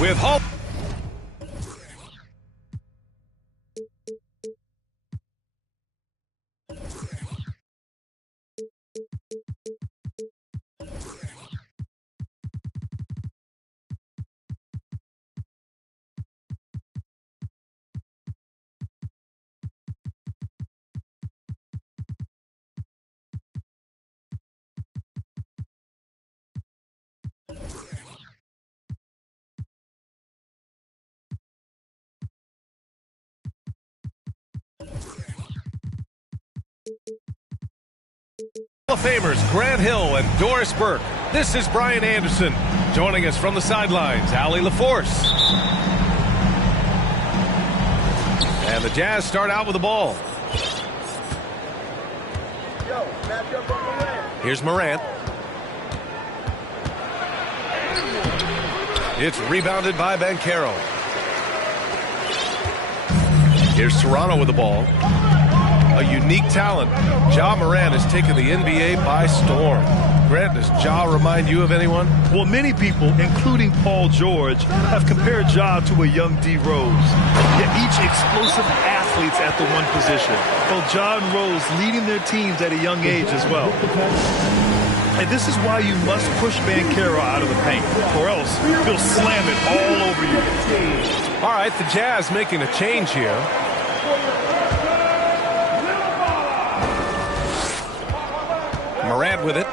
With Hall. Hall of Famers Grant Hill and Doris Burke. This is Brian Anderson. Joining us from the sidelines, Allie LaForce. And the Jazz start out with the ball. Here's Morant. It's rebounded by Banchero. Here's Serrano with the ball. A unique talent. Ja Morant has taken the NBA by storm. Grant, does Ja remind you of anyone? Well, many people, including Paul George, have compared Ja to a young D. Rose. Yet each explosive athletes at the one position. Both Ja and Rose leading their teams at a young age as well. And this is why you must push Banchero out of the paint, or else he'll slam it all over you. All right, the Jazz making a change here. Morant with it.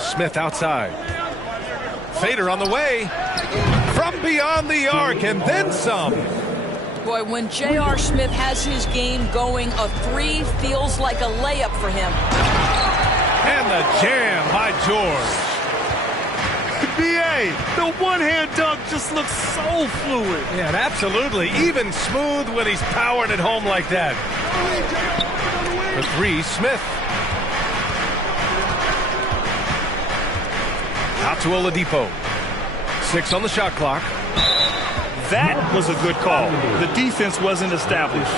Smith outside. Fader on the way. From beyond the arc and then some. Boy, when J.R. Smith has his game going, a three feels like a layup for him. And the jam by George. B.A., the one-hand dunk just looks so fluid. Yeah, and absolutely. Even smooth when he's powering it home like that. For three, Smith. Out to Oladipo. 6 on the shot clock. That was a good call. The defense wasn't established.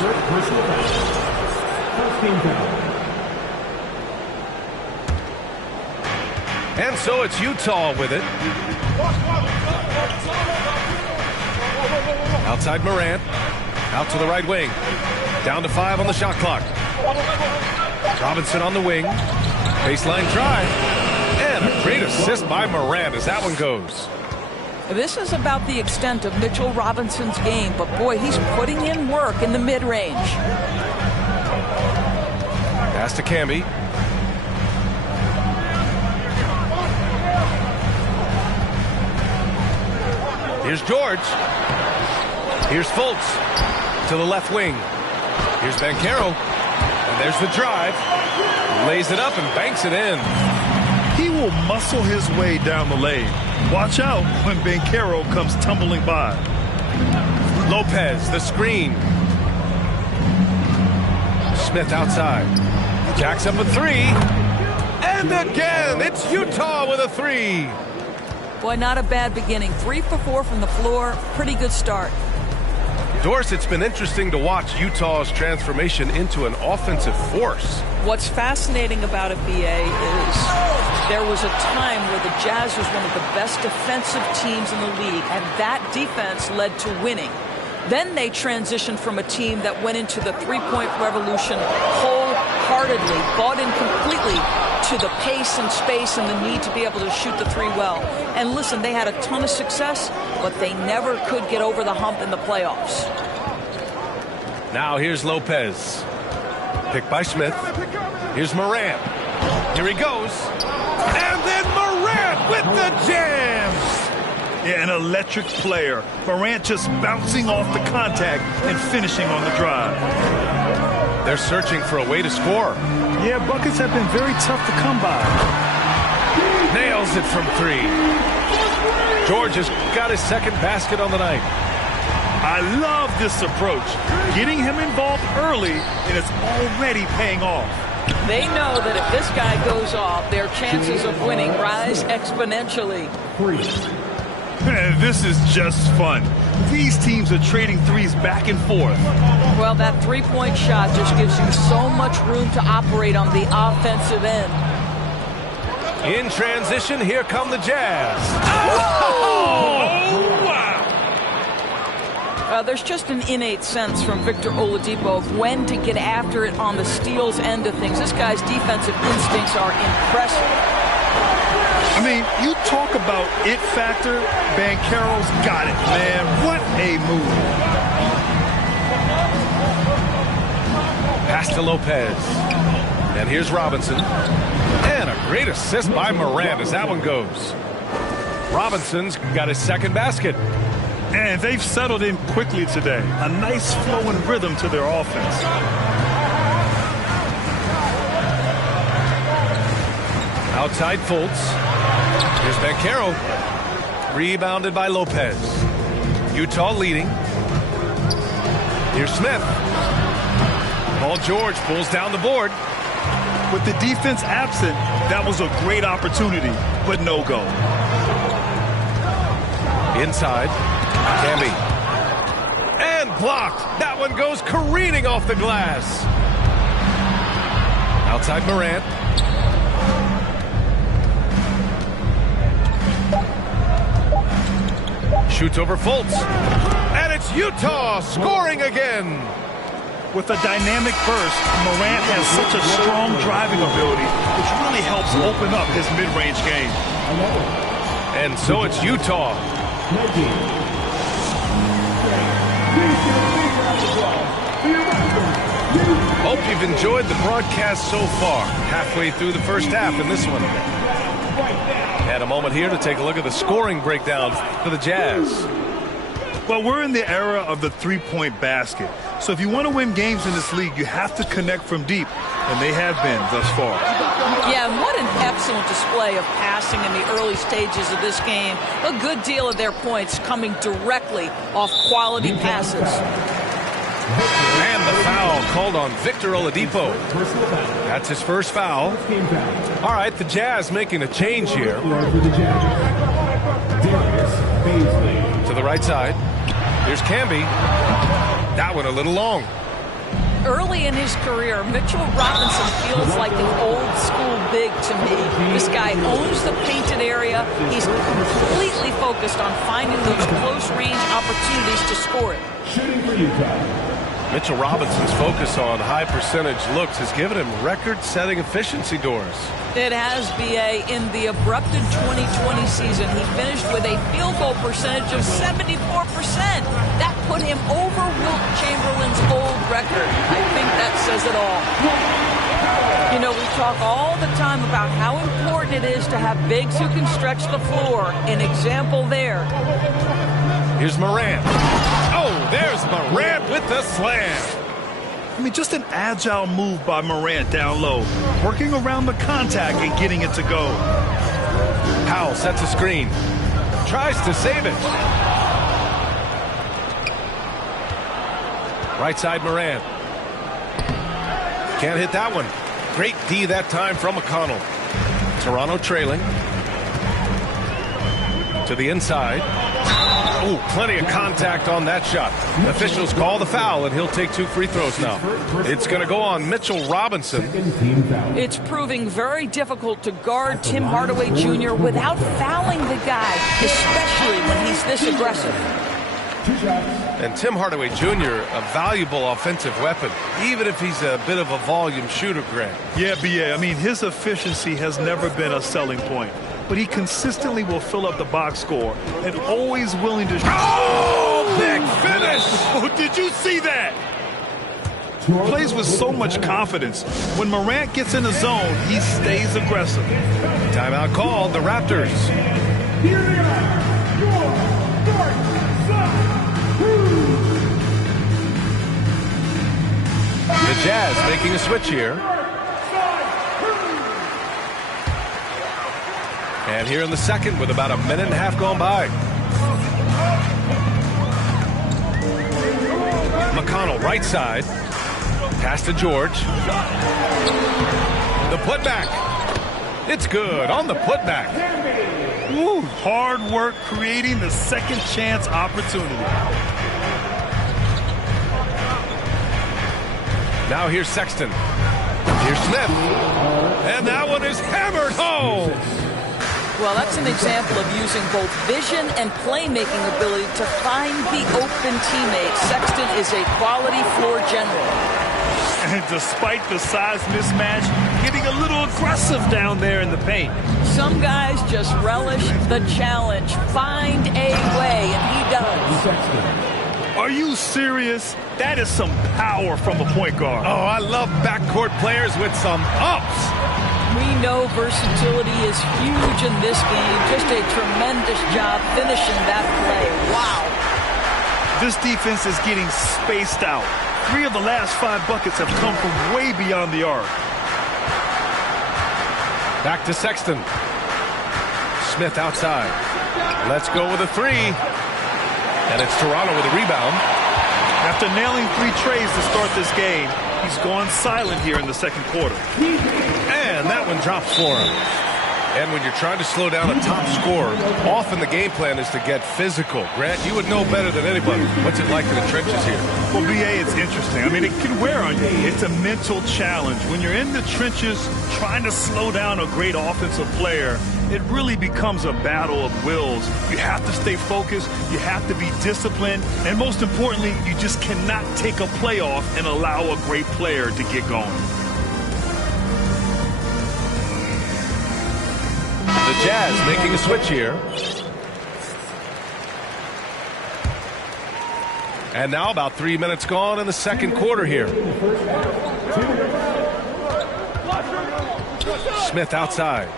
And so it's Utah with it. Outside Morant. Out to the right wing. Down to 5 on the shot clock. Robinson on the wing. Baseline drive. And a great assist by Morant as that one goes. This is about the extent of Mitchell Robinson's game, but boy, he's putting in work in the mid-range. Pass to Camby. Here's George. Here's Fultz to the left wing. Here's Banchero. And there's the drive. Lays it up and banks it in. He will muscle his way down the lane. Watch out when Banchero comes tumbling by. Lopez, the screen. Smith outside. Jacks up a 3. And again, it's Utah with a 3. Boy, not a bad beginning. 3 for 4 from the floor. Pretty good start. Doris, it's been interesting to watch Utah's transformation into an offensive force. What's fascinating about it, BA, is there was a time where the Jazz was one of the best defensive teams in the league, and that defense led to winning. Then they transitioned from a team that went into the three-point revolution wholeheartedly, bought in completely to the pace and space and the need to be able to shoot the three well. And listen, they had a ton of success, but they never could get over the hump in the playoffs. Now here's Lopez. Picked by Smith. Here's Morant. Here he goes. And then Morant with the jam. Yeah, an electric player. Morant just bouncing off the contact and finishing on the drive. They're searching for a way to score. Yeah, buckets have been very tough to come by. Nails it from 3. George has got his second basket on the night. I love this approach. Getting him involved early, and it's already paying off. They know that if this guy goes off, their chances of winning rise exponentially. Man, this is just fun. These teams are trading threes back and forth. Well, that three-point shot just gives you so much room to operate on the offensive end. In transition, here come the Jazz. Oh, wow. There's just an innate sense from Victor Oladipo of when to get after it on the steals end of things. This guy's defensive instincts are impressive. I mean, you talk about it factor, Banchero's got it, man. What a move. Pass to Lopez. And here's Robinson. And a great assist by Morant as that one goes. Robinson's got his second basket. And they've settled in quickly today. A nice flowing rhythm to their offense. Outside Fultz. Here's Banchero. Rebounded by Lopez. Utah leading. Here's Smith. Paul George pulls down the board. With the defense absent, that was a great opportunity, but no go. Inside. Camby. And blocked. That one goes careening off the glass. Outside Morant. Shoots over Fultz. And it's Utah scoring again. With a dynamic burst, Morant has such a strong driving ability, which really helps open up his mid-range game. And so it's Utah. Hope you've enjoyed the broadcast so far. Halfway through the first half in this one. And a moment here to take a look at the scoring breakdown for the Jazz. Well, we're in the era of the three-point basket. So if you want to win games in this league, you have to connect from deep. And they have been thus far. Yeah, and what an excellent display of passing in the early stages of this game. A good deal of their points coming directly off quality passes. And the foul called on Victor Oladipo. That's his first foul. All right, the Jazz making a change here. To the right side. Here's Camby. That one a little long. Early in his career, Mitchell Robinson feels like the old school big to me. This guy owns the painted area. He's completely focused on finding those close range opportunities to score it. Mitchell Robinson's focus on high percentage looks has given him record-setting efficiency, Doris. It has, B.A. In the abrupted 2020 season, he finished with a field goal percentage of 74%. That put him over Wilt Chamberlain's old record. I think that says it all. You know, we talk all the time about how important it is to have bigs who can stretch the floor. An example there. Here's Morant. Oh, there's Morant with the slam. I mean, just an agile move by Morant down low, working around the contact and getting it to go. Powell sets a screen. Tries to save it. Right side Morant. Can't hit that one. Great D that time from McConnell. Toronto trailing. To the inside. Oh, plenty of contact on that shot. Officials call the foul, and he'll take 2 free throws now. It's going to go on Mitchell Robinson. It's proving very difficult to guard Tim Hardaway Jr. without fouling the guy, especially when he's this aggressive. And Tim Hardaway Jr., a valuable offensive weapon, even if he's a bit of a volume shooter, Grant. Yeah, B.A., I mean, his efficiency has never been a selling point. But he consistently will fill up the box score and always willing to... Oh, big finish! Oh, did you see that? Plays with so much confidence. When Morant gets in the zone, he stays aggressive. Timeout called, the Raptors. Here they are, your The Jazz making a switch here. And here in the second with about a minute and a half gone by. McConnell right side. Pass to George. The putback. It's good on the putback. Woo. hard work creating the second chance opportunity. Now here's Sexton. Here's Smith. And that one is hammered home. Well, that's an example of using both vision and playmaking ability to find the open teammate. Sexton is a quality floor general. And despite the size mismatch, getting a little aggressive down there in the paint. Some guys just relish the challenge. Find a way, and he does. Are you serious? That is some power from a point guard. Oh, I love backcourt players with some ups. We know versatility is huge in this game. Just a tremendous job finishing that play. Wow. This defense is getting spaced out. 3 of the last 5 buckets have come from way beyond the arc. Back to Sexton. Smith outside. Let's go with a 3. And it's Toronto with a rebound. After nailing 3 trays to start this game, he's gone silent here in the second quarter. And that one drops for him. And when you're trying to slow down a top scorer, often the game plan is to get physical. Grant, you would know better than anybody. What's it like in the trenches here? Well, BA, it's interesting. I mean, it can wear on you. It's a mental challenge. When you're in the trenches trying to slow down a great offensive player, it really becomes a battle of wills. You have to stay focused. You have to be disciplined. And most importantly, you just cannot take a play off and allow a great player to get going. The Jazz making a switch here. And now about 3 minutes gone in the second quarter here. Smith outside.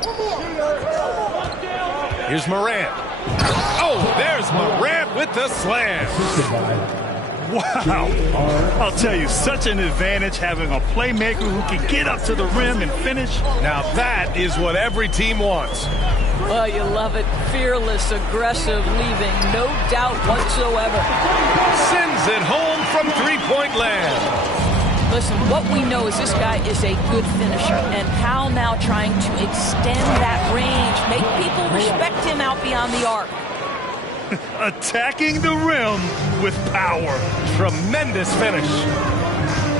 Here's Morant. Oh, there's Morant with the slam. Wow. I'll tell you, such an advantage having a playmaker who can get up to the rim and finish. Now that is what every team wants. Well, you love it. Fearless, aggressive, leaving no doubt whatsoever. Sends it home from three-point land. Listen, what we know is this guy is a good finisher, and Powell now trying to extend that range, make people respect him out beyond the arc. Attacking the rim with power. Tremendous finish.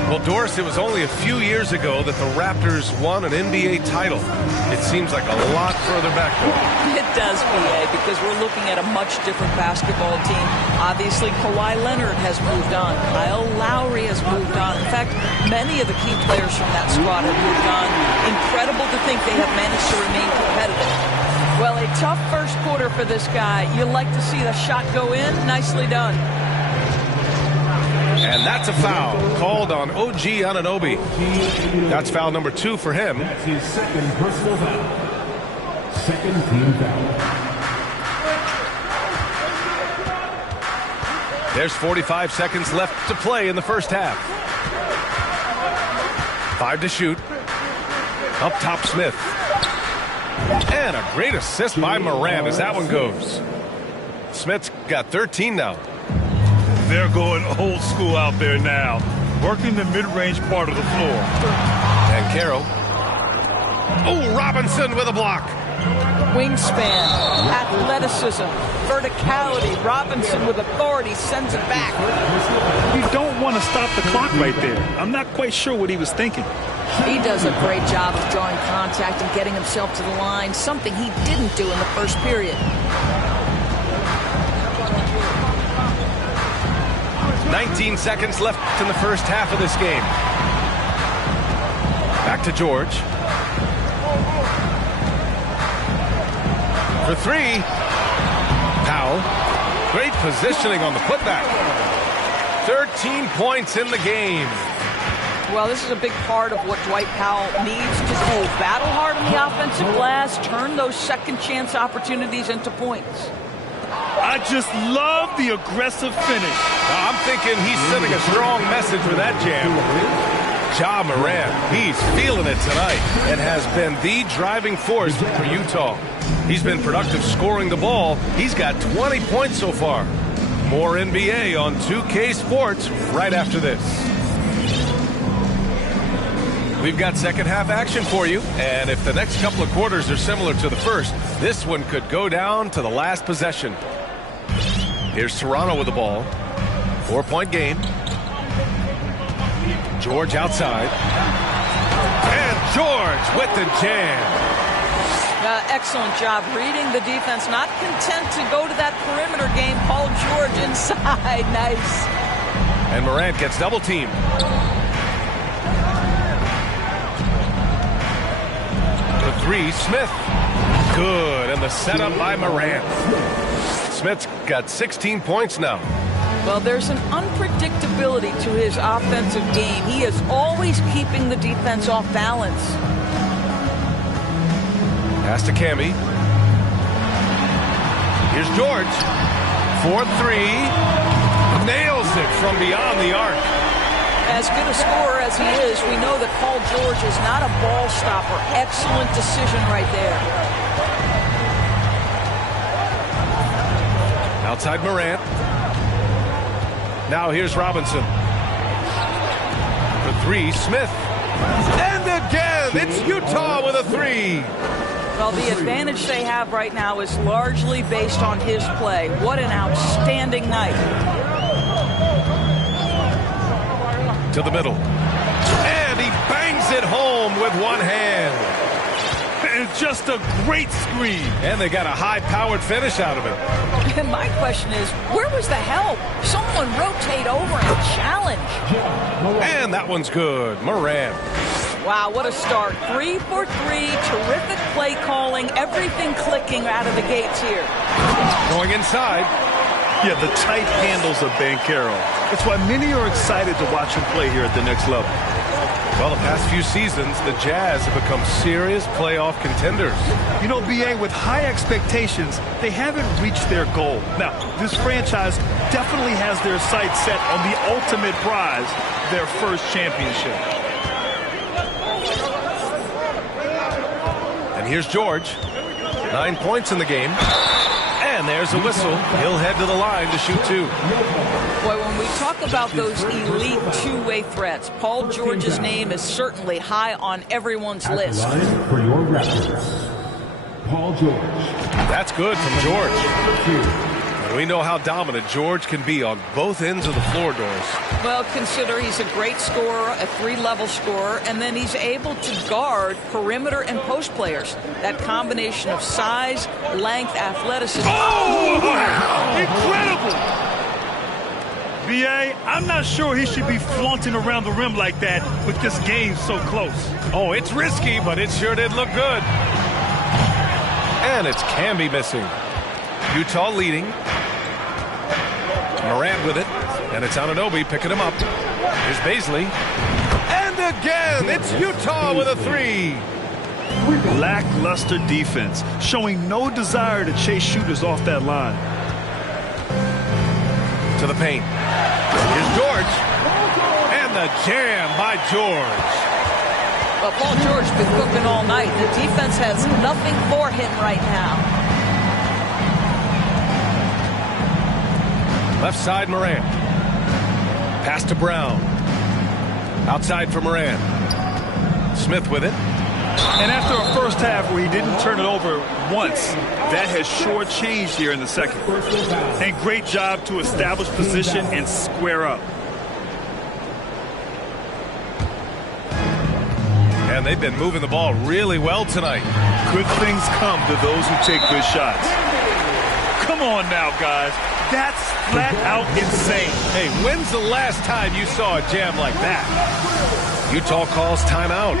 Well, Doris, it was only a few years ago that the Raptors won an NBA title. It seems like a lot further back, though. It does, BA, because we're looking at a much different basketball team. Obviously, Kawhi Leonard has moved on. Kyle Lowry has moved on. In fact, many of the key players from that squad have moved on. Incredible to think they have managed to remain competitive. Well, a tough first quarter for this guy. You like to see the shot go in. Nicely done. And that's a foul called on OG Anunoby. That's foul number 2 for him. That's his second personal foul. Second team foul. There's 45 seconds left to play in the first half. 5 to shoot. Up top, Smith. And a great assist by Morant as that one goes. Smith's got 13 now. They're going old school out there now, working the mid-range part of the floor. And Carroll. Oh, Robinson with a block. Wingspan, athleticism, verticality. Robinson with authority sends it back. You don't want to stop the clock right there. I'm not quite sure what he was thinking. He does a great job of drawing contact and getting himself to the line, something he didn't do in the first period. 19 seconds left in the first half of this game. Back to George. For 3. Powell. Great positioning on the putback. 13 points in the game. Well, this is a big part of what Dwight Powell needs to do. Battle hard on the offensive glass, turn those second chance opportunities into points. I just love the aggressive finish. I'm thinking he's sending a strong message with that jam. Ja Morant, he's feeling it tonight and has been the driving force for Utah. He's been productive scoring the ball. He's got 20 points so far. More NBA on 2K Sports right after this. We've got second half action for you, and if the next couple of quarters are similar to the first, this one could go down to the last possession. Here's Toronto with the ball. 4-point game. George outside. And George with the jam. Excellent job reading the defense. Not content to go to that perimeter game. Paul George inside. Nice. And Morant gets double teamed. The three, Smith. Good. And the setup by Morant. Smith's got 16 points now. Well, there's an unpredictability to his offensive game. He is always keeping the defense off balance. Pass to Camby. Here's George. 4-3. Nails it from beyond the arc. As good a scorer as he is, we know that Paul George is not a ball stopper. Excellent decision right there. Outside Morant. Now here's Robinson. For three, Smith. And again, it's Utah with a three. Well, the advantage they have right now is largely based on his play. What an outstanding night. To the middle. And he bangs it home with one hand. It's just a great screen. And they got a high-powered finish out of it. And my question is, where was the help? Someone rotate over and challenge. And that one's good. Morant. Wow, what a start. 3 for 3. Terrific play calling. Everything clicking out of the gates here. Going inside. Yeah, the tight handles of Banchero. That's why many are excited to watch him play here at the next level. Well, the past few seasons, the Jazz have become serious playoff contenders. You know, B.A., with high expectations, they haven't reached their goal. Now, this franchise definitely has their sights set on the ultimate prize, their first championship. And here's George. 9 points in the game. And there's a whistle. He'll head to the line to shoot two. Boy, when we talk about those elite two-way threats, Paul George's name is certainly high on everyone's list. For your reference, Paul George. That's good from George. And we know how dominant George can be on both ends of the floor, Doris. Well, consider he's a great scorer, a three-level scorer, and then he's able to guard perimeter and post players. That combination of size, length, athleticism. Oh, wow. Incredible! B.A., I'm not sure he should be flaunting around the rim like that with this game so close. Oh, it's risky, but it sure did look good. And it's Camby missing. Utah leading. Morant with it. And it's Anunoby picking him up. Here's Baisley. And again, it's Utah with a three. Lackluster defense, showing no desire to chase shooters off that line. To the paint. Here's George. And the jam by George. Well, Paul George been cooking all night. The defense has nothing for him right now. Left side, Morant. Pass to Brown. Outside for Morant. Smith with it. And after a first half where he didn't turn it over once, that has sure changed here in the second. And great job to establish position and square up. And they've been moving the ball really well tonight. Good things come to those who take good shots. Come on now, guys. That's flat out insane. Hey, when's the last time you saw a jam like that? Utah calls timeout.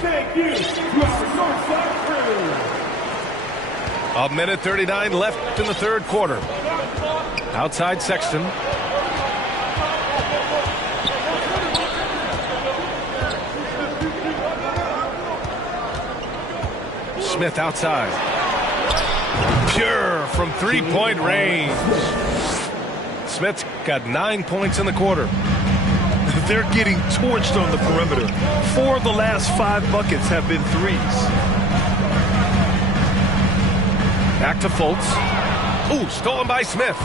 Thank you to our Northside crew. 1:39 left in the third quarter. Outside Sexton. Smith outside. Pure from three-point range. Smith's got 9 points in the quarter. They're getting torched on the perimeter. 4 of the last 5 buckets have been threes. Back to Fultz. Ooh, stolen by Smith.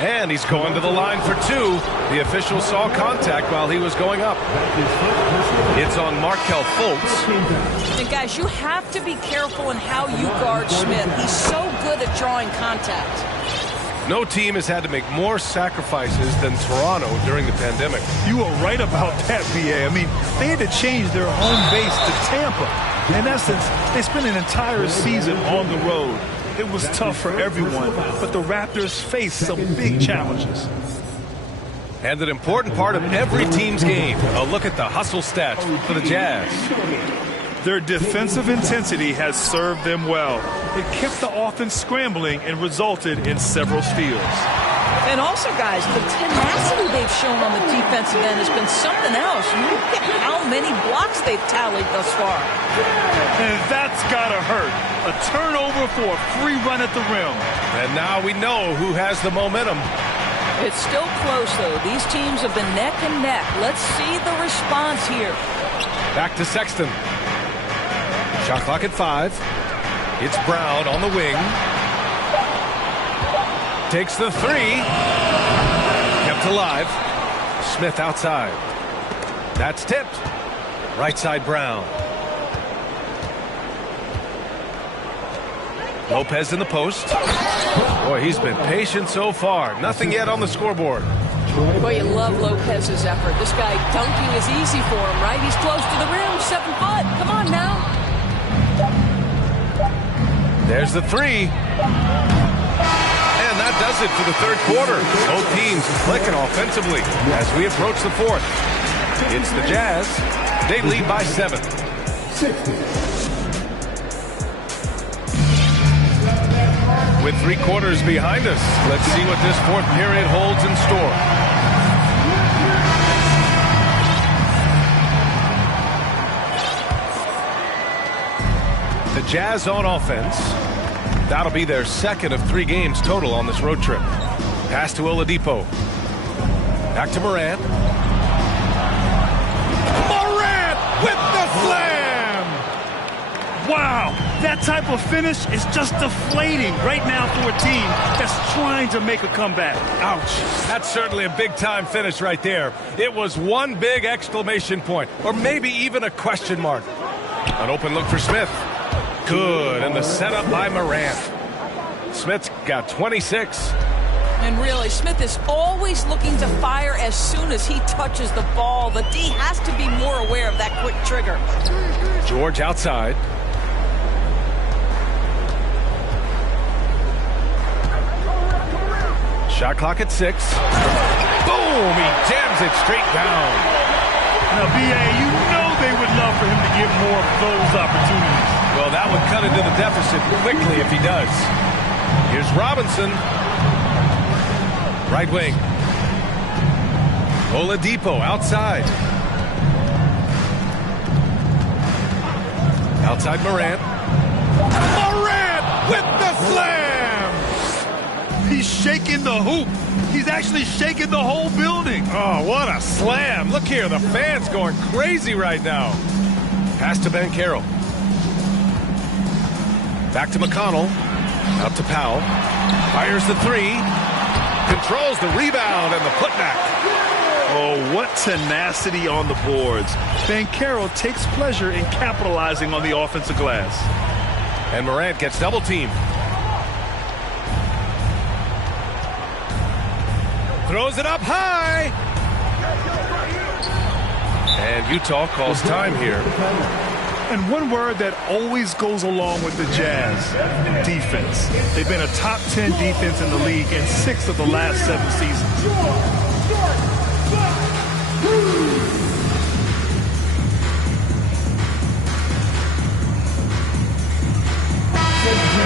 And he's going to the line for two. The official saw contact while he was going up. It's on Markelle Fultz. And guys, you have to be careful in how you guard Smith. He's so good at drawing contact. No team has had to make more sacrifices than Toronto during the pandemic. You are right about that, BA. I mean, they had to change their home base to Tampa. In essence, they spent an entire season on the road. It was tough for everyone, but the Raptors faced some big challenges. And an important part of every team's game. A look at the hustle stats for the Jazz. Their defensive intensity has served them well. It kept the offense scrambling and resulted in several steals. And also, guys, the tenacity they've shown on the defensive end has been something else. Look at how many blocks they've tallied thus far. And that's gotta hurt. A turnover for a free run at the rim. And now we know who has the momentum. It's still close, though. These teams have been neck and neck. Let's see the response here. Back to Sexton. Shot clock at 5. It's Brown on the wing. Takes the 3. Kept alive. Smith outside. That's tipped. Right side Brown. Lopez in the post. Boy, he's been patient so far. Nothing yet on the scoreboard. Boy, you love Lopez's effort. This guy dunking is easy for him, right? He's close to the rim. 7 foot. Come on now. There's the 3. And that does it for the third quarter. Both teams clicking offensively as we approach the fourth. It's the Jazz. They lead by 7. With 3 quarters behind us, let's see what this fourth period holds in store. The Jazz on offense. That'll be their second of 3 games total on this road trip. Pass to Oladipo. Back to Morant. Morant with the slam! Wow, that type of finish is just deflating right now for a team that's trying to make a comeback. Ouch. That's certainly a big-time finish right there. It was one big exclamation point, or maybe even a question mark. An open look for Smith. Good, and the setup by Morant. Smith's got 26. And really, Smith is always looking to fire as soon as he touches the ball. The D has to be more aware of that quick trigger. George outside. Shot clock at 6. Boom! He jams it straight down. Now, BA, you know they would love for him to get more of those opportunities. Well, that would cut into the deficit quickly if he does. Here's Robinson. Right wing. Oladipo outside. Outside Morant. Morant with the slam! He's shaking the hoop. He's actually shaking the whole building. Oh, what a slam. Look here, the fans going crazy right now. Pass to Banchero. Back to McConnell. Out to Powell. Fires the 3. Controls the rebound and the putback. Oh, what tenacity on the boards. Banchero takes pleasure in capitalizing on the offensive glass. And Morant gets double teamed. Throws it up high. And Utah calls time here. And one word that always goes along with the Jazz, defense. They've been a top 10 defense in the league in 6 of the last 7 seasons.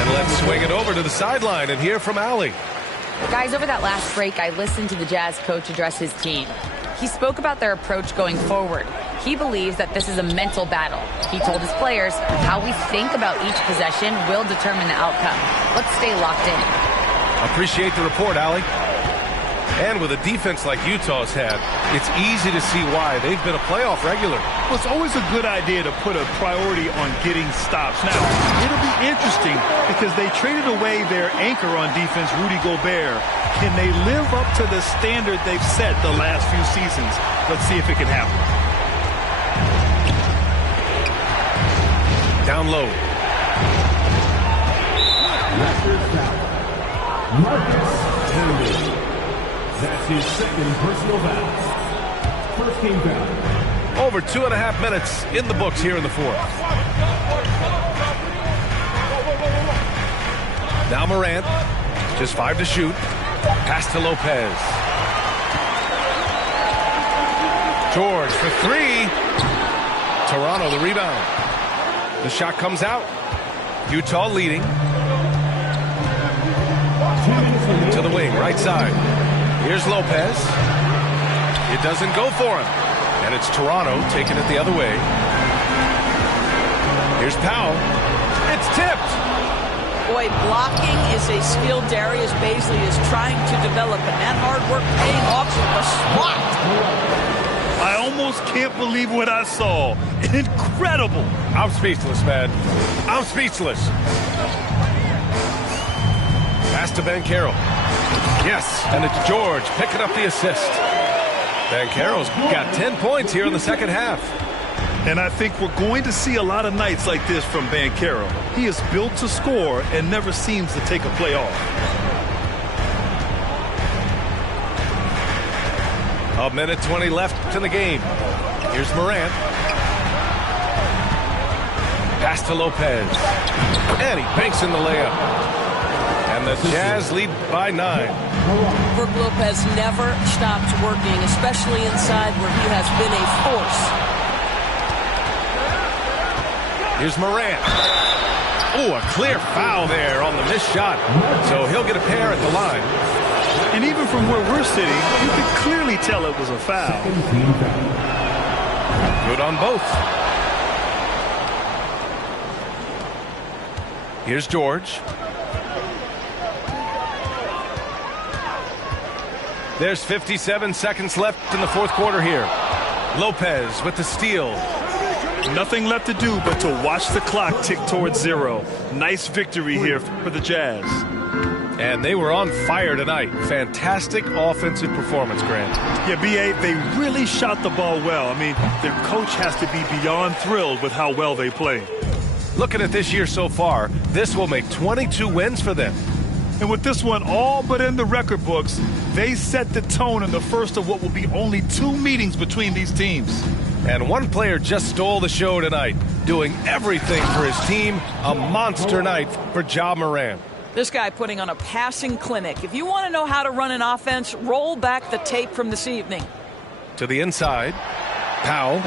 And let's swing it over to the sideline and hear from Allie. Guys, over that last break, I listened to the Jazz coach address his team. He spoke about their approach going forward. He believes that this is a mental battle. He told his players how we think about each possession will determine the outcome. Let's stay locked in. Appreciate the report, Allie. And with a defense like Utah's had, it's easy to see why they've been a playoff regular. Well, it's always a good idea to put a priority on getting stops. Now, it'll be interesting because they traded away their anchor on defense, Rudy Gobert. Can they live up to the standard they've set the last few seasons? Let's see if it can happen. Down low. Marcus Kennedy. That's his second personal foul. First team foul. Over 2.5 minutes in the books here in the fourth. Now Morant, just 5 to shoot. Pass to Lopez. George for 3. Toronto the rebound. The shot comes out. Utah leading. To the wing, right side. Here's Lopez. It doesn't go for him. And it's Toronto taking it the other way. Here's Powell. It's tipped. Boy, blocking is a skill Darius Bazley is trying to develop, and that hard work paying off with a swat. I almost can't believe what I saw. Incredible. I'm speechless, man. I'm speechless. Pass to Banchero. Yes, and it's George picking up the assist. Banchero's got 10 points here in the second half. And I think we're going to see a lot of nights like this from Banchero. He is built to score and never seems to take a play off. A minute 20 left in the game. Here's Morant. Pass to Lopez. And he banks in the layup. And the Jazz lead by 9. Brook Lopez never stops working, especially inside where he has been a force. Here's Morant. Oh, a clear foul there on the missed shot. So he'll get a pair at the line. And even from where we're sitting, you can clearly tell it was a foul. Good on both. Here's George. There's 57 seconds left in the fourth quarter here. Lopez with the steal. Nothing left to do but to watch the clock tick towards 0. Nice victory here for the Jazz. And they were on fire tonight. Fantastic offensive performance, Grant. Yeah, B.A., they really shot the ball well. I mean, their coach has to be beyond thrilled with how well they played. Looking at this year so far, this will make 22 wins for them. And with this one all but in the record books, they set the tone in the first of what will be only 2 meetings between these teams. And one player just stole the show tonight, doing everything for his team. A monster night for Ja Morant. This guy putting on a passing clinic. If you want to know how to run an offense, roll back the tape from this evening. To the inside. Powell.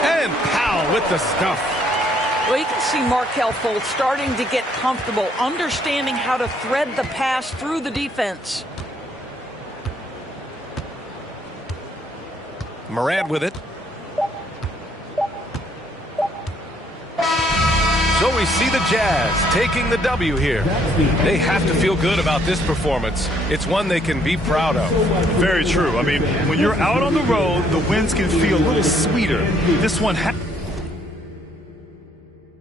And Powell with the stuff. Well, you can see Markelle Fultz starting to get comfortable, understanding how to thread the pass through the defense. Morant with it. So we see the Jazz taking the W here. They have to feel good about this performance. It's one they can be proud of. Very true. I mean, when you're out on the road, the wins can feel a little sweeter. This one